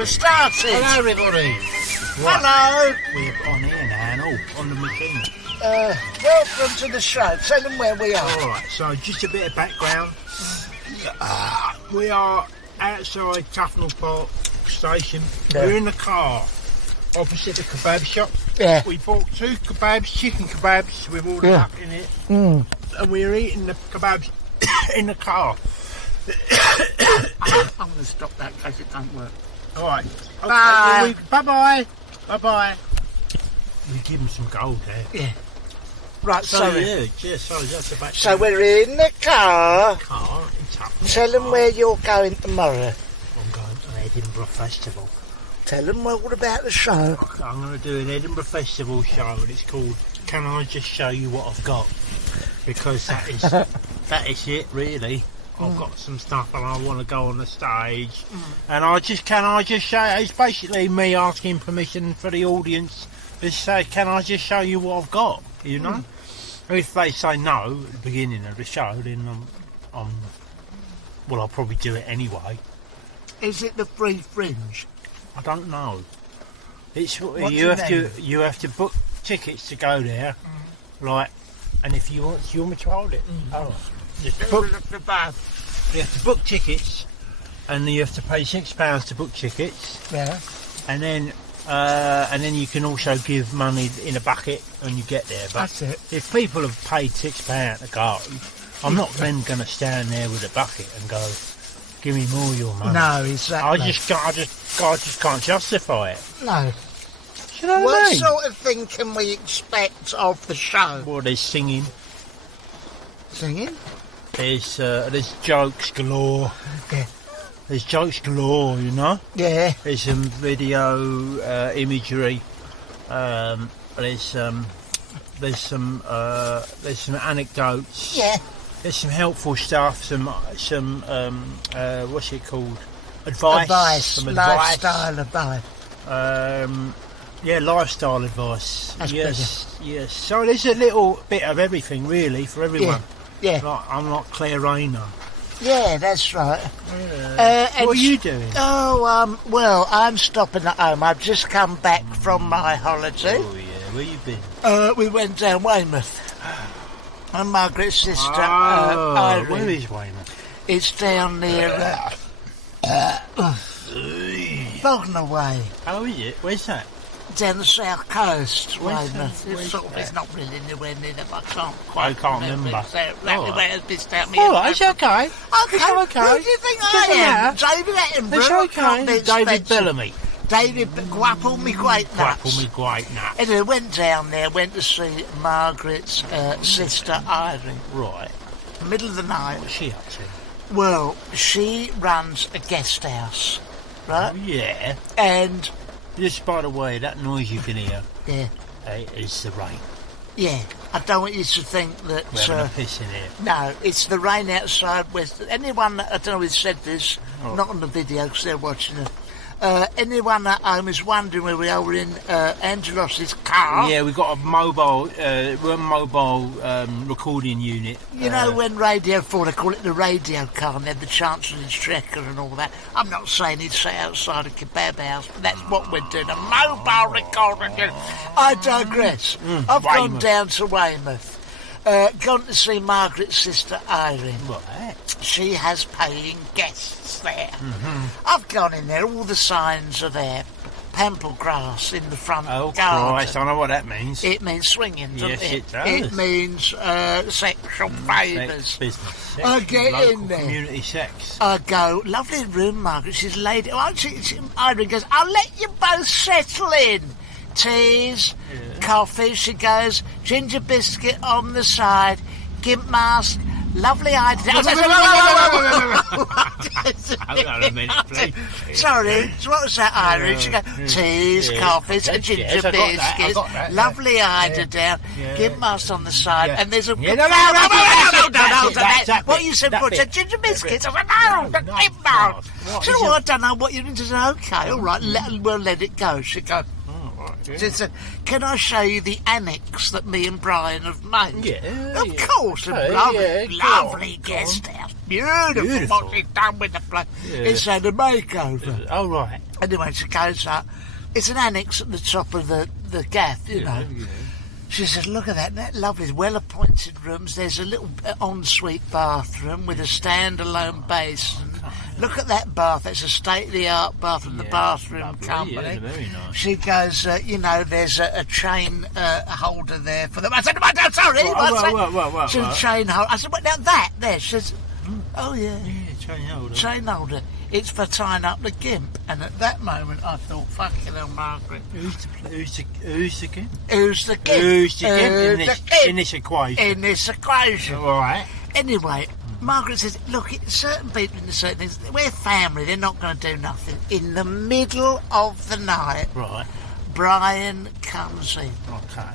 We're starting. Hello, everybody. Right. Hello. We're on here now, on the machine. Welcome to the show. Tell them where we are. All right, so just a bit of background. We are outside Tufnell Park Station. Yeah. We're in the car opposite the kebab shop. Yeah. We bought 2 kebabs, chicken kebabs with all the duck in it. And we're eating the kebabs in the car. I'm going to stop that in case it don't work. All right. Okay, Bye. Bye-bye. Bye-bye. We give him some gold there. Yeah. Right, sorry. Sorry, that's about. So we're in the car. Tell them where you're going tomorrow. I'm going to the Edinburgh Festival. Tell them all about the show. I'm going to do an Edinburgh Festival show, and it's called "Can I Just Show You What I've Got?" Because that is it, really. I've got some stuff, and I want to go on the stage, and can I just show? It's basically me asking permission for the audience to say, "Can I just show you what I've got?" You know. If they say no at the beginning of the show, then I'll probably do it anyway. Is it the Free Fringe? I don't know. It's What you have to book tickets to go there, and if you want me to hold it. Oh, you have to book tickets, and you have to pay £6 to book tickets. Yeah. And then you can also give money in a bucket when you get there. But that's it. If people have paid £6 to go, I'm not then going to stand there with a bucket and go, "Give me more of your money." No, exactly. I just can't justify it. No. You know what I mean? sort of thing can we expect of the show? Well, there's singing. Singing? There's jokes galore. Yeah. There's jokes galore, you know. Yeah. There's some video imagery. There's some anecdotes. Yeah. There's some helpful stuff. Some what's it called? Advice. Some lifestyle advice. Lifestyle advice. That's yes. So there's a little bit of everything, really, for everyone. Yeah. I'm not Claire Rayner. Yeah, that's right. What are you doing? Well, I'm stopping at home. I've just come back from my holiday. Oh, yeah. Where you been? We went down Weymouth. And Margaret's sister, Irene. Where is Weymouth? It's down near Bognor Way. Oh, is it? Where's that? Down the south coast, Where's Weymouth. that? It's not really anywhere near them. I can't remember. Exactly where it's just out me. All right, it's okay. Okay. It's okay. Who do you think I am? David Attenborough. It's okay. David Bellamy. David Guapple me great nuts. Guapple me great nuts. Anyway, went down there, went to see Margaret's sister Irene. Right. Middle of the night. What's she up to? Well, she runs a guest house, right? Oh, yeah. And just by the way, that noise you can hear, is the rain. Yeah, I don't want you to think that we're having a piss in here. No, it's the rain outside. With anyone that I don't know who said this, not on the video because they're watching it. Anyone at home is wondering where we are. We're in Angelos' car. Yeah, we've got a mobile recording unit. You know when Radio 4, they call it the radio car, and they had the Chancellor's Strecker and all that. I'm not saying he'd sit outside a kebab house, but that's what we're doing, a mobile recording unit. I digress. I've gone down to Weymouth. Gone to see Margaret's sister Irene. Right. She has paying guests there. I've gone in there, all the signs are there. Pample grass in the front garden. Christ, I know what that means. It means swinging, doesn't it? Yes, it does. It means sexual favours. Sex business. I get in there. Community sex. I go, lovely room, Margaret. She's laid. Irene goes, I'll let you both settle in. Teas, coffee, she goes, ginger biscuit on the side, gimp mask, lovely idea. Hold on a minute, please. Sorry, what was that, Irene? She goes, teas, coffees, ginger biscuits, lovely idea down, gimp mask on the side, and there's a... No, what you said before, ginger biscuits. I went, no, gimp mask. Do you know what, I don't know what you're into. Okay, all right, we'll let it go. She goes... Can I show you the annex that me and Brian have made? Yeah. Of course, lovely guest house. Beautiful what she's done with the place. It's had a makeover. Oh, right. Anyway, she goes up. It's an annex at the top of the gaff, you know. Yeah. She says, look at that lovely, well-appointed rooms. There's a little ensuite bathroom with a standalone basin. Look at that bath. It's a state-of-the-art bath from the bathroom company. Yeah, very nice. She goes, you know, there's a chain holder there for them. I said, "Oh, sorry." What? She said, chain holder. I said, well, now that there. She says, oh, yeah. Yeah, chain holder. Chain holder. It's for tying up the gimp. And at that moment, I thought, fucking hell, Margaret. Who's the gimp? Who's the gimp? Who's the gimp in this equation? In this equation. All right. Anyway, Margaret says, look, certain people in certain things, we're family, they're not going to do nothing. In the middle of the night, Right. Brian comes in. Okay.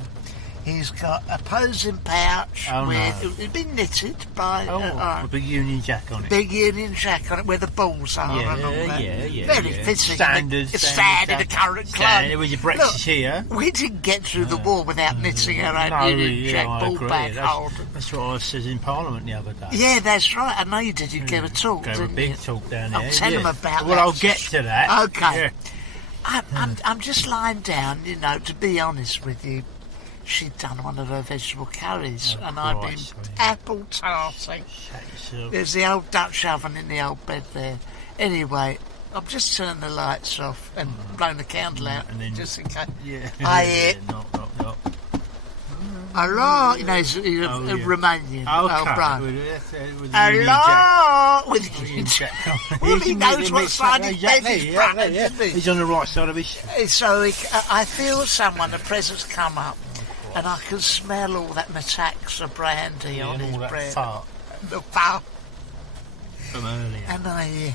He's got a posing pouch it's been knitted by a big Union Jack on it. Big Union Jack on it where the balls are and all that. Yeah. Very fitting. Standard the current climate. Standard with your Brexit here. We didn't get through the war without knitting our own Union Jack ball back holder. That's what I said in Parliament the other day. Yeah, that's right. I know you did. You gave a talk, Gave didn't a big you? talk down there. I'll tell them about that. Well, I'll get to that. Okay. Yeah. I'm just lying down, you know, to be honest with you. She'd done one of her vegetable curries, and I'd been apple tarting. There's the old Dutch oven in the old bed there. Anyway, I've just turned the lights off and blown the candle out, and then, just in case. Yeah. I hear. Knock. Hello, you know, he's a Romanian. Okay. Hello, well, he knows what side his bed is front, doesn't he? He's on the right side of his. So I feel a presence come up. And I can smell all that Metaxa brandy on his breath. Fart. The fart. From earlier. And I hear,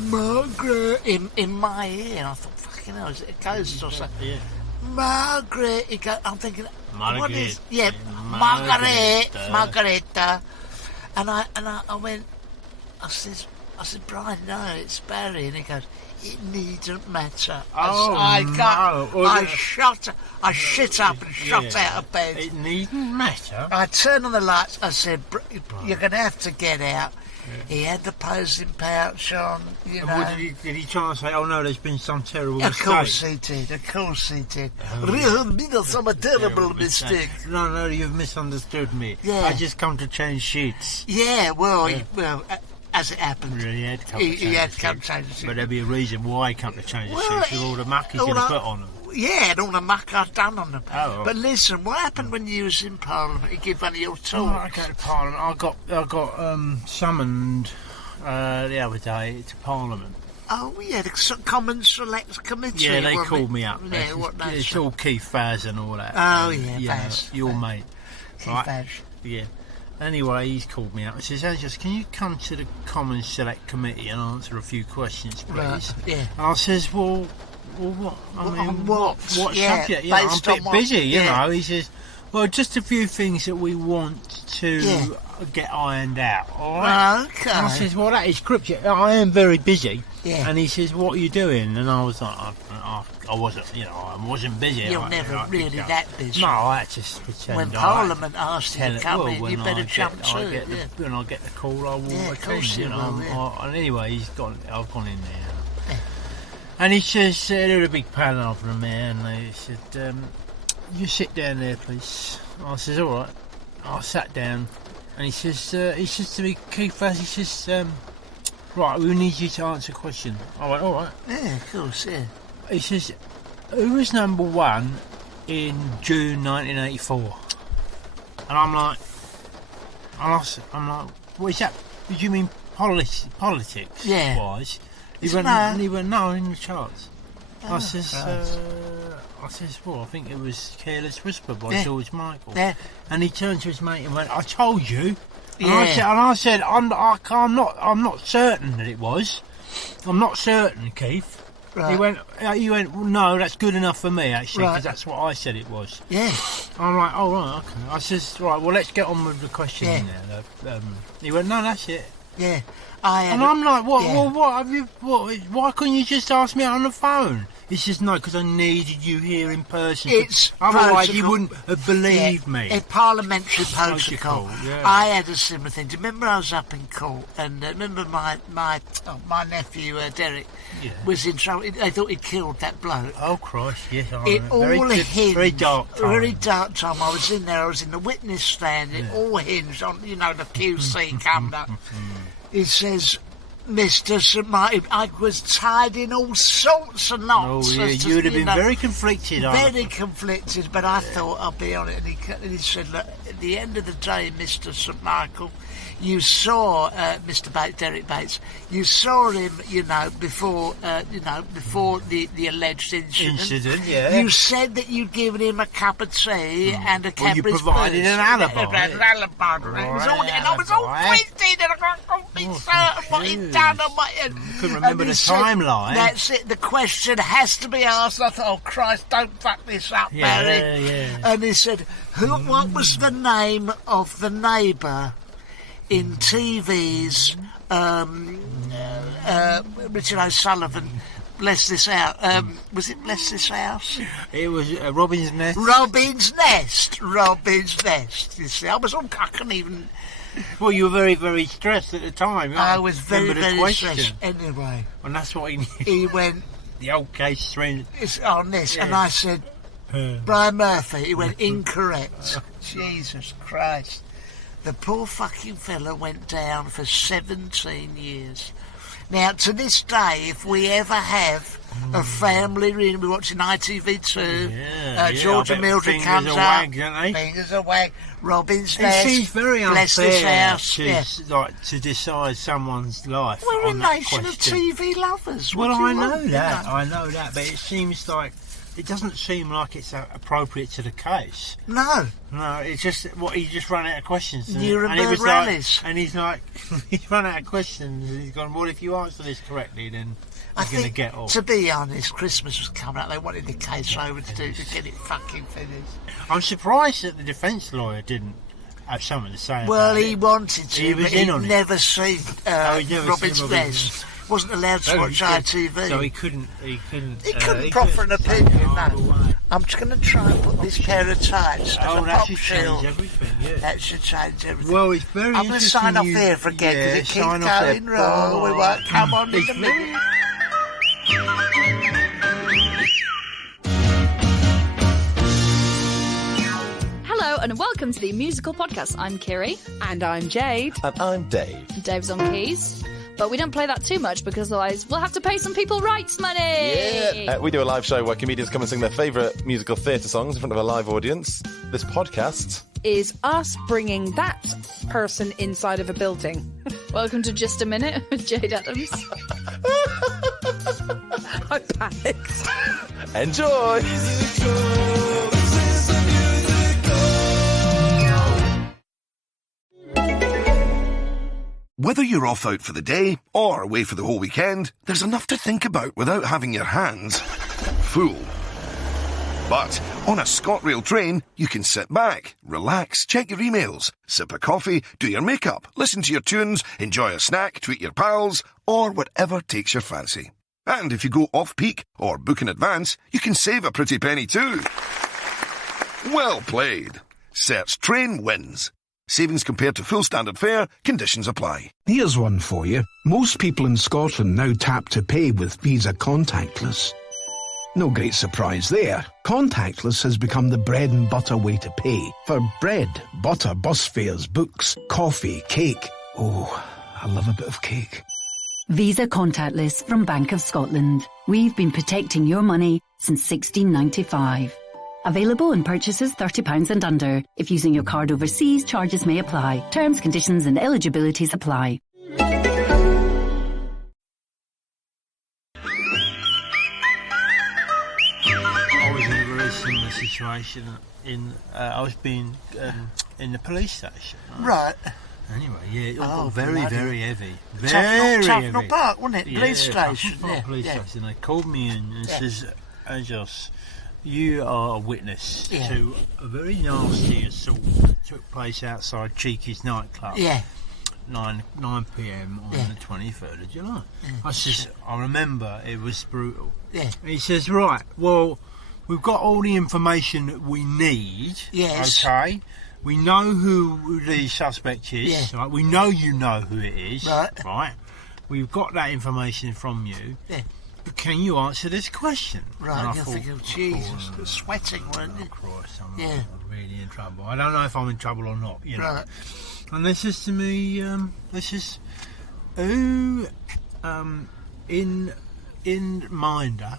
Margaret, in my ear. And I thought, fucking hell, is it a ghost or something? Yeah. Margaret. I'm thinking, what is... Yeah, Margareta. And I went, I said, Brian, no, it's Barry. And he goes, it needn't matter. I shit up and shot out of bed. It needn't matter. I turned on the lights. I said, you're going to have to get out. Yeah. He had the posing pouch on, you know. What, did he try and say, oh no, there's been some terrible mistake? Of course he did. Some terrible mistake. No, you've misunderstood me. Yeah. I just come to change sheets. Yeah, well, as it happened, he had to come to change the sheets. But there'd be a reason why he come to change the sheets with all the muck he's going to put on them. Yeah, and all the muck I'd done on them. Oh. But listen, what happened when you was in Parliament? You give one of your talks. I go to Parliament. I got summoned the other day to Parliament. Oh yeah, the Common Select Committee. Yeah, they called me up. Yeah, it's all Keith Faz and all that. Oh yeah, Faz. Your mate. Keith Faz. Yeah. Anyway, he's called me up. He says, Angelos, can you come to the Common Select Committee and answer a few questions, please? Right. Yeah. And I says, well, what? I mean, what subject? Yeah, I'm a bit busy, you know. He says, well, just a few things that we want to get ironed out, all right? Okay. And I says, well, that is cryptic. I am very busy. Yeah. And he says, what are you doing? And I was like, I wasn't, I wasn't busy. You're never really that busy. No, I just pretend. When Parliament asked you to come in, you better jump to it. When I get the call, I will attend, you know. And anyway, I've gone in there. Yeah. And he says, there was a big panel of them there, and they said, you sit down there, please. I says, all right. I sat down, and he says to me, Keith Faz, he says, right, we need you to answer a question. I went, all right. Yeah, of course, yeah. He says, who was number one in June 1984? And I'm like, what is that? Did you mean politics? Yeah. Wise? He went, no, in the charts. Oh, I says, well, I think it was Careless Whisper by George Michael. Yeah. And he turned to his mate and went, I told you. And Yeah. I said, I'm not certain that it was. I'm not certain, Keith. Right. He went, well, no, that's good enough for me, actually, because that's what I said it was. Yeah. I'm like, oh, right, okay. I says, right, well, let's get on with the question there. He went, no, that's it. Yeah. And I'm like, what? Yeah. Well, what have you? What? Why couldn't you just ask me on the phone? He says, no, because I needed you here in person. It's otherwise protocol. You wouldn't have believed me. A parliamentary protocol. Yeah. I had a similar thing. Do you remember I was up in court and remember my nephew Derek was in trouble. They thought he'd killed that bloke. Oh Christ! Yes, I it all hinged. Very dark time. Very dark time. I was in there. I was in the witness stand. It all hinged on the QC coming up. It says, Mr. St. Martin, I was tied in all sorts of knots. Oh, yeah, you would have been very conflicted. Very conflicted, but I thought I'll be on it. And he said, look, at the end of the day, Mr. St. Michael, you saw Derek Bates. You saw him, before the alleged incident. Yeah. You said that you'd given him a cup of tea and a Cadbury's. Well, you provided an alibi. An alibi. And I was all twisted, and I couldn't be certain what he'd done. Couldn't remember the timeline. That's it. The question has to be asked. I thought, oh Christ, don't fuck this up, Barry. Yeah. And he said, what was the name of the neighbour in TV's Richard O'Sullivan, Bless This House? Was it Bless This House? It was Robin's Nest. Robin's Nest. You see, I couldn't even... Well, you were very, very stressed at the time. I was very, very stressed. Anyway. And that's what he knew. He went... The old case trend. It's on this. Yeah. And I said, Brian Murphy. He went, incorrect. Jesus Christ. The poor fucking fella went down for 17 years. Now, to this day, if we ever have a family reunion, we're watching ITV2, George and Mildred comes up, fingers a wag, Robin's Nest, it seems very unfair to decide someone's life. We're on a that nation question. of TV lovers. Well, I know that, but it seems like it doesn't seem like it's appropriate to the case. No, it's just he just ran out of questions. Nuremberg rallies. And he's like, he's run out of questions. And he's gone, well, if you answer this correctly, then I'm going to get off. To be honest, Christmas was coming up. They wanted the case over to get it fucking finished. I'm surprised that the defence lawyer didn't have something to say. Well, he wanted to, he was but in he'd on never seen Robin's Nest. Wasn't allowed to watch ITV. So he couldn't proffer an opinion. No. I'm just going to try and put this pair of tights. That should change everything. Yeah. That should change everything. Well, it's very. I'm going to sign off here for again because it keeps going wrong. We won't come on in a minute. Hello and welcome to the musical podcast. I'm Kiri. And I'm Jade. And I'm Dave. Dave's on keys. But we don't play that too much because otherwise we'll have to pay some people rights money. Yeah. We do a live show where comedians come and sing their favourite musical theatre songs in front of a live audience. This podcast is us bringing that person inside of a building. Welcome to Just a Minute with Jade Adams. I panicked. Enjoy! Whether you're off out for the day or away for the whole weekend, there's enough to think about without having your hands full. But on a ScotRail train, you can sit back, relax, check your emails, sip a coffee, do your makeup, listen to your tunes, enjoy a snack, tweet your pals, or whatever takes your fancy. And if you go off-peak or book in advance, you can save a pretty penny too. Well played. Search Train Wins. Savings compared to full standard fare, conditions apply. Here's one for you. Most people in Scotland now tap to pay with Visa contactless. No great surprise there. Contactless has become the bread and butter way to pay. For bread, butter, bus fares, books, coffee, cake. Oh, I love a bit of cake. Visa contactless from Bank of Scotland. We've been protecting your money since 1695. Available in purchases £30 and under. If using your card overseas, charges may apply. Terms, conditions and eligibilities apply. I was in a very similar situation. I was being in the police station. Right. Anyway, it got very, very heavy. Tufnell Park, wasn't it? Police station. Police station. They called me in and says, Angelos, you are a witness to a very nasty assault that took place outside Cheeky's nightclub. Yeah. 9 p.m. on the 23rd of July. I says, I remember it was brutal. Yeah. He says, right, well, we've got all the information that we need. Yes. Okay. We know who the suspect is. Yeah. Right? We know you know who it is. Right. Right. We've got that information from you. Yeah. But can you answer this question? Right, And I you're thought, thinking, Jesus, you're sweating, weren't you? Christ, I'm really in trouble. I don't know if I'm in trouble or not, you know. Right. And they says to me, who in Minder,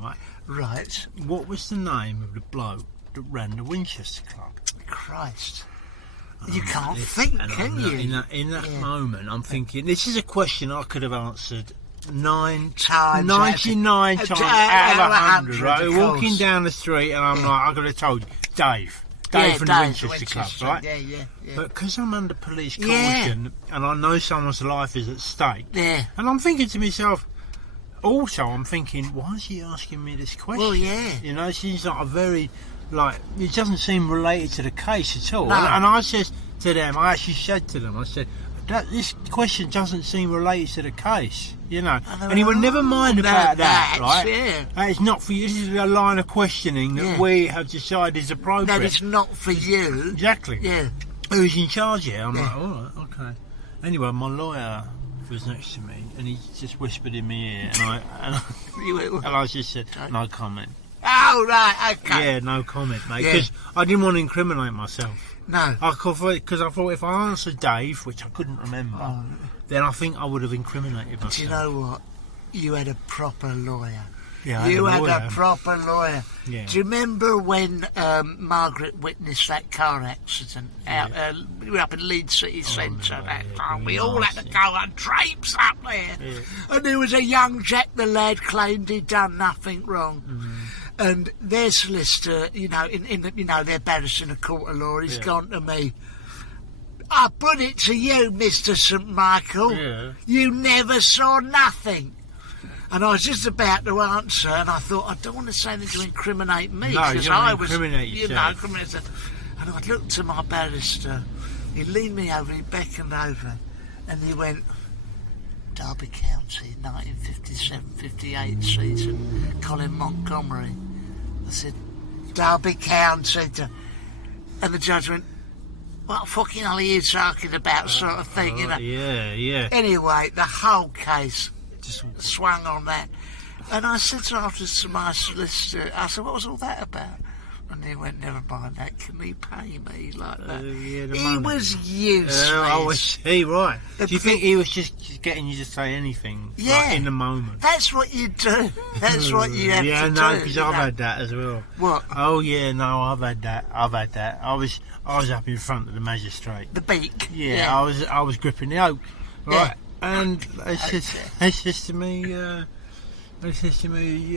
right? Right. What was the name of the bloke that ran the Winchester Club? Christ. You can't think, can you? In that moment, I'm thinking, this is a question I could have answered 99 times out of 100, right? We're walking down the street and I'm like, I could have told you, Dave from the Winchester Club, right? Yeah. But because I'm under police caution and I know someone's life is at stake, Yeah. and I'm thinking to myself, also I'm thinking, why is he asking me this question? Well, yeah. You know, it seems like a very, it doesn't seem related to the case at all. No. And I said to them, I actually said to them, I said, this question doesn't seem related to the case, you know. And he would never mind about that, right? Yeah. It's not for you. This is a line of questioning that we have decided is appropriate. That it's not for you. Exactly. Yeah. Who's in charge here? I'm like, all right, okay. Anyway, my lawyer was next to me and he just whispered in my ear and I just said, no comment. Oh, right, okay. Yeah, no comment, mate, because I didn't want to incriminate myself. No. Because I thought if I answered Dave, which I couldn't remember, then I think I would have incriminated myself. Do you know what? You had a proper lawyer. Yeah, you had a proper lawyer. Yeah. Do you remember when Margaret witnessed that car accident we were up in Leeds City Centre that time? We all had to go and traipse up there. Yeah. And there was a young Jack the lad claimed he'd done nothing wrong. And their solicitor, you know, their barrister in a court of law, he's gone to me. I put it to you, Mr. St. Michael. Yeah. You never saw nothing. And I was just about to answer, and I thought, I don't want to say anything to incriminate me. Because I was, incriminate yourself. And I looked to my barrister. He leaned me over, he beckoned over, and he went, Derby County, 1957-58 season, Colin Montgomery. I said, Derby County. And the judge went, what fucking hell are you talking about, sort of thing, you know? Yeah. Anyway, the whole case just swung on that. And I said to my solicitor, I said, what was all that about? And he went, never mind that, can he pay me like that? He was useless. Right. Do you think he was just getting you to say anything in the moment? That's what you do. That's what you have to do. Yeah, no, because I've had that as well. What? Oh, yeah, no, I've had that. I was up in front of the magistrate. The beak? Yeah. I was gripping the oak. Right. Yeah. And they says to me,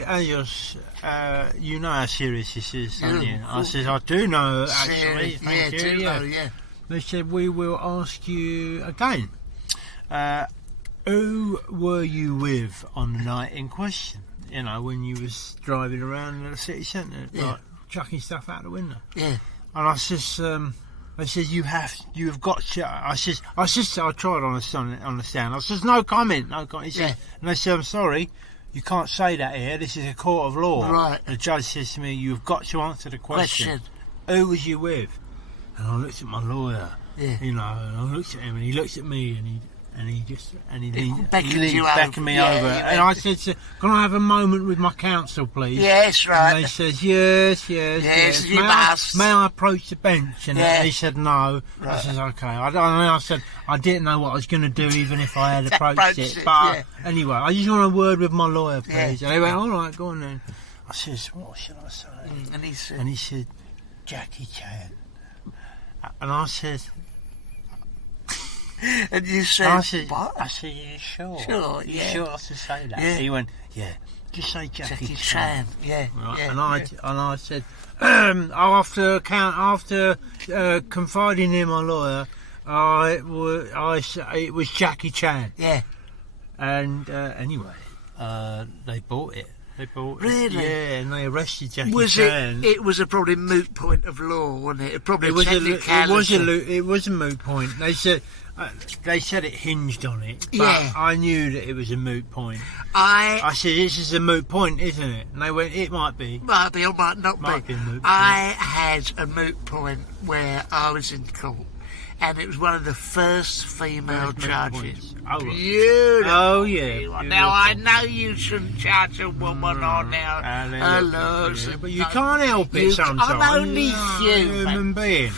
Angelos, you know how serious this is, don't you? I says, I do know, actually. Thank you. They said, we will ask you again. Who were you with on the night in question? You know, when you was driving around the city centre, like chucking stuff out the window. Yeah. And I says, they said you've got to. I tried on the stand. I says no comment. He says, and they said, I'm sorry, you can't say that here. This is a court of law. Right. And the judge says to me, you've got to answer the question. Who was you with? And I looked at my lawyer. Yeah. You know, and I looked at him, and he looked at me, and he beckoned me over. And I said, can I have a moment with my counsel, please? Yes, right. And they said, yes, you must. May I approach the bench? And he said, no. Right. I said, okay. I said, I didn't know what I was going to do, even if I had approached it. But anyway, I just want a word with my lawyer, please. And he went, all right, go on then. I said, what should I say? And he said, Jackie Chan. And I said... And you said, what? I said, yeah, sure. Sure, yeah. You sure to say that? Yeah. He went, yeah, just say Jackie Chan. Yeah, right. And I said, after confiding in my lawyer, it was Jackie Chan. Yeah. And anyway, they bought it. They bought Really? Yeah, and they arrested Jackie Was Chan. it was a probably moot point of law, wasn't it? It probably It was technicality. it was a moot point. They said it hinged on it, but Yeah. I knew that it was a moot point. I I said, "This is a moot point, isn't it?" And they went, "It might be." might be or might not Might be a moot I had a moot point where I was in court, and it was one of the first female First moot judges. points. Oh, right. Beautiful. Oh, yeah. Now I know you shouldn't judge a woman on now. Her looks, Yeah, but you can't help it You- sometimes. I'm only You're a human. human being.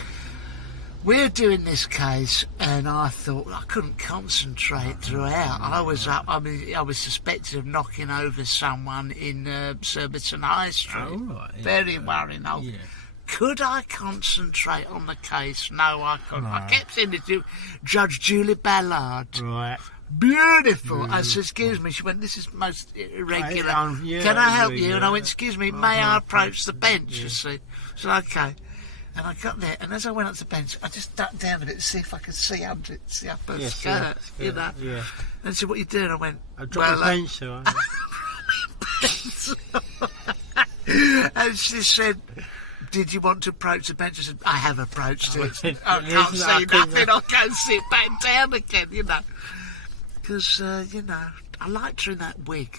We're doing this case, and I thought I couldn't concentrate throughout. I was up. I mean, I was suspected of knocking over someone in Surbiton High Street. Oh, right, yeah. Very worrying. Yeah. Could I concentrate on the case? No, I couldn't. No. I kept saying to Judge Julie Ballard. Right. Beautiful. I said, excuse me. She went, this is most irregular. Yeah, Can I help you? irregular. And I went, excuse me, may I approach the bench, you see? So, okay. And I got there, and as I went up to the bench, I just ducked down a bit to see if I could see under it, see upper Yeah, skirt, yeah, you know. yeah. And she said, what are you doing? I went, I dropped the pencil. and she said, did you want to approach the bench? I said, I have approached it. went, I yes, can't I see couldn't- nothing. I'll go and sit back down again, you know. Because, you know, I liked her in that wig.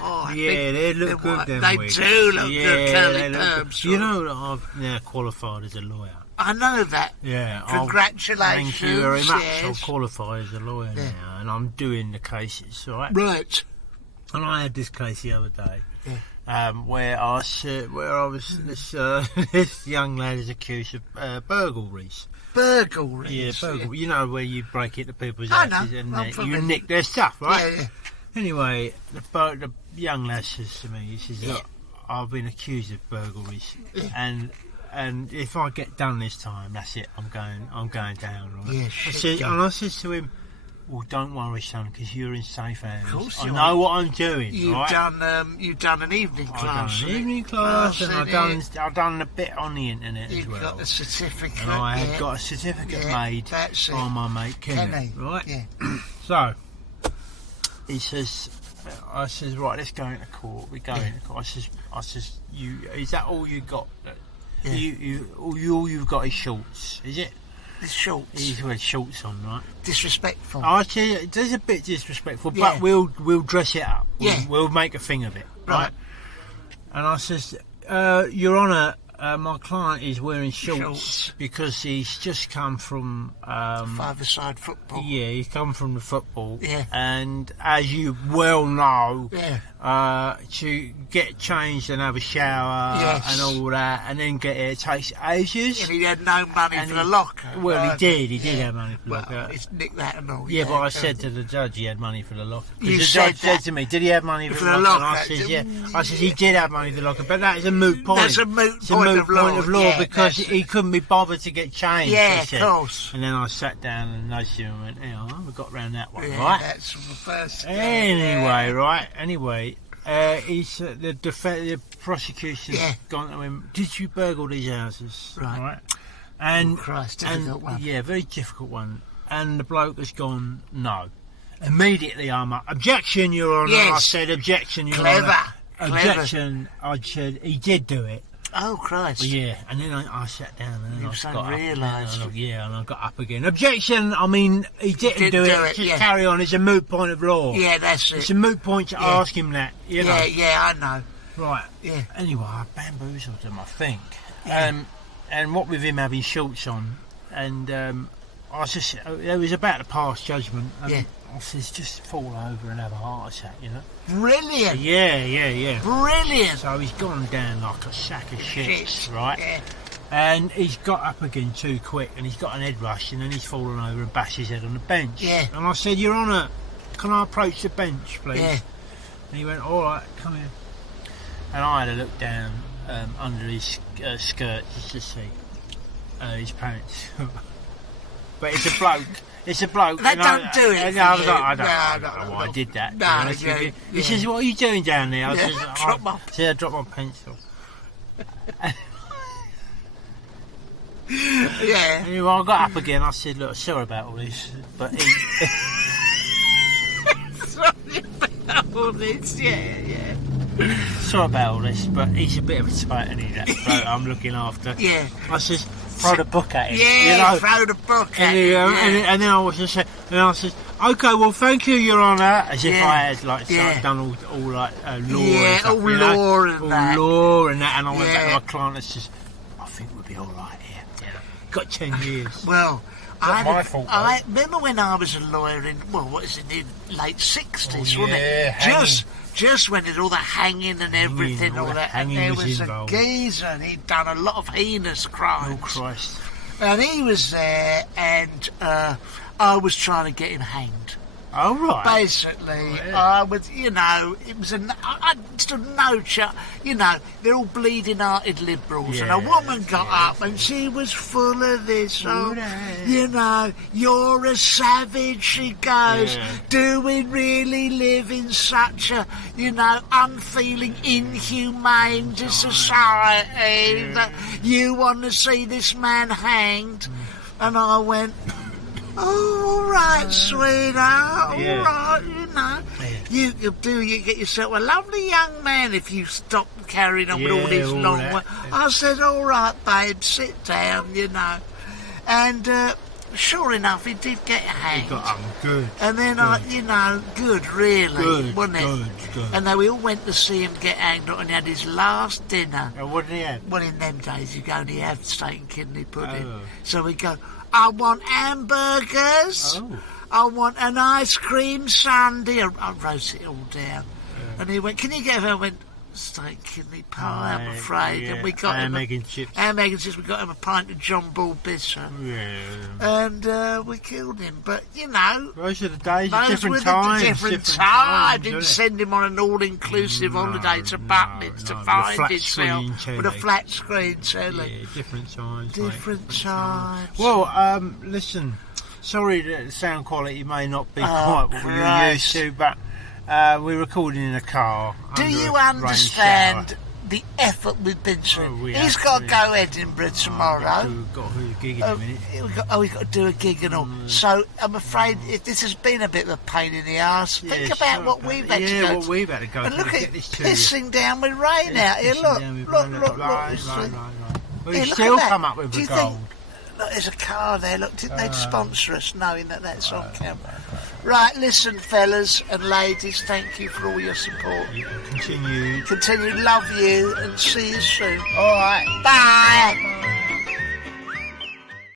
Oh, I Yeah, think they look they're good, white. them They wigs. do look Yeah, good, curly they look good. perms. You know that I've now qualified as a lawyer. I know that. Yeah. Congratulations. Thank you very much. Yes. I've qualified as a lawyer Yeah. now, and I'm doing the cases, right? Right. And I had this case the other day, Yeah. where I was this young lad is accused of burglaries. Burglaries. Yeah, burglary. You know where you break into people's I know. houses and I'm you familiar. nick their stuff, right? Yeah, yeah. Anyway, the young lad says to me, he says, "Look, I've been accused of burglaries, and if I get done this time, that's it. I'm going down." Right? Yeah, shit, yeah. And I says to him, "Well, don't worry, son, because you're in safe hands. Of course I you know are. what I'm doing." You've right? done an evening I've class. done an haven't evening you? class, and Oh, I've done a bit on the internet You've as well. got the certificate. And I had yeah. got a certificate Yeah, made that's it. by my mate Kenny, Kenny, right? Yeah. So he says, I says, right, let's go into court. We go into court. I says, is that all you got? Yeah. All you've got is shorts, is it? The shorts. He's got shorts on, right? Disrespectful. I tell you, it is a bit disrespectful, Yeah. but we'll dress it up. Yeah. We'll make a thing of it, Right. right? And I says, Your Honour, my client is wearing shorts because he's just come from Five-a-side football. yeah, he's come from the football. Yeah. And as you well know, Yeah. to get changed and have a shower Yes. and all that, and then get it takes ages. And he had no money And for the locker. Well, he did Yeah. have money for the Well, locker. it's nicked that and all. Yeah, but I said to the judge he had money for the locker. 'Cause You the said judge said that. to me, did he have money for For the the locker? And I locker. said, yeah. I said, he did have money for the locker, but that is a moot point. That's a moot It's a point moot of law, point of law yeah, because that's he couldn't be bothered to get changed. Yeah, he of said. course. And then I sat down and nudged him and went, yeah, we got round that one, Yeah, right? that's the first. Anyway, right? Anyway, he's the prosecution's Yeah. gone to him. Did you burgle these houses? Right. And Oh, Christ, difficult one. yeah, very difficult one. And the bloke has gone no. Immediately, I'm up. Objection, Your Honour. Yes. I said objection, Your Clever. Honour. Clever. Objection. I said he did do it. Oh, Christ. Well, yeah, and then I sat down and then You I so got up. realised. And I got up again. Objection! I mean, he didn't do it. Just yeah. carry on. It's a moot point of law. Yeah, that's It's it. a moot point to Yeah. ask him that. You know. Yeah, I know. Right. Yeah. Anyway, I bamboozled him, I think. Yeah. And what with him having shorts on, and I just it was about to pass judgment. And Yeah. I says, just fall over and have a heart attack, you know. Brilliant. Yeah. Brilliant. So he's gone down like a sack of shit, Shit. right? Yeah. And he's got up again too quick, and he's got an head rush, and then he's fallen over and bashed his head on the bench. Yeah. And I said, Your Honour, can I approach the bench, please? Yeah. And he went, all right, come here. And I had a look down under his skirt just to see his pants. But it's a bloke. It's a bloke. That and don't do it No, for you. I don't No, know why I did that. to be No, honest with you. He says, what are you doing down there? I Yeah, says, I dropped my pencil. Yeah. Anyway, I got up again. I said, look, sorry about all this. But he... Sorry about all this. Yeah. Sorry about all this, but he's a bit of a tightening that bloke I'm looking after. Yeah. I says, throw the book at him. Yeah, you know? throw the book at him. And then I was just saying, and I says, okay, well, thank you, Your Honour, as if I had done all like law and stuff. All law and that. All law and that, and I went back to my client and says, I think we'll be all right here. Yeah. Got 10 years. Well, my fault, I remember when I was a lawyer in the late 60s, wasn't it? Hanging. Just when there's all the hanging and everything, all that, and there was a geezer, and he'd done a lot of heinous crimes. Oh Christ! And he was there, and I was trying to get him hanged. Oh right. Basically, I was, it was I stood no chance. They're all bleeding-hearted liberals, and a woman got up and she was full of this. You're a savage, she goes. Do we really live in such a, unfeeling, inhumane society that you want to see this man hanged? And I went, oh, all right, sweetheart, all right, You get yourself a lovely young man if you stop carrying on with all this long way. I said, all right, babe, sit down, And sure enough, he did get hanged. He got good. And then good really, wasn't it? Good. And then we all went to see him get hanged, and he had his last dinner. And what did he have? Well, in them days, you only have steak and kidney pudding. So we go, I want hamburgers. Oh. I want an ice cream sundae. I wrote it all down. And he went, can you get her? I went, steak kidney pie, I'm afraid. And we got him egg and chips. Ham, egg and chips. We got him a pint of John Bull bitter. And we killed him. But, those are the days, different times. Didn't send him on an all-inclusive holiday to Butlins to find himself with a flat screen telly. Yeah, different times. Different times. Well, listen, sorry that the sound quality may not be quite what we're used to, but we're recording in a car. Do you understand the effort we've been through? He's got to go Edinburgh tomorrow. We've got to do a gig in a minute. We've got to do a gig and all. So I'm afraid this has been a bit of a pain in the arse. Think about what we've had to go what we've had to go and through look to at get this to pissing down with rain out here. Look. Right. Well, you still come up with the gold. Look, there's a car there. Look, didn't they sponsor us knowing that that's on camera? Right, listen, fellas and ladies, thank you for all your support. Continue. Love you and see you soon. All right. Bye.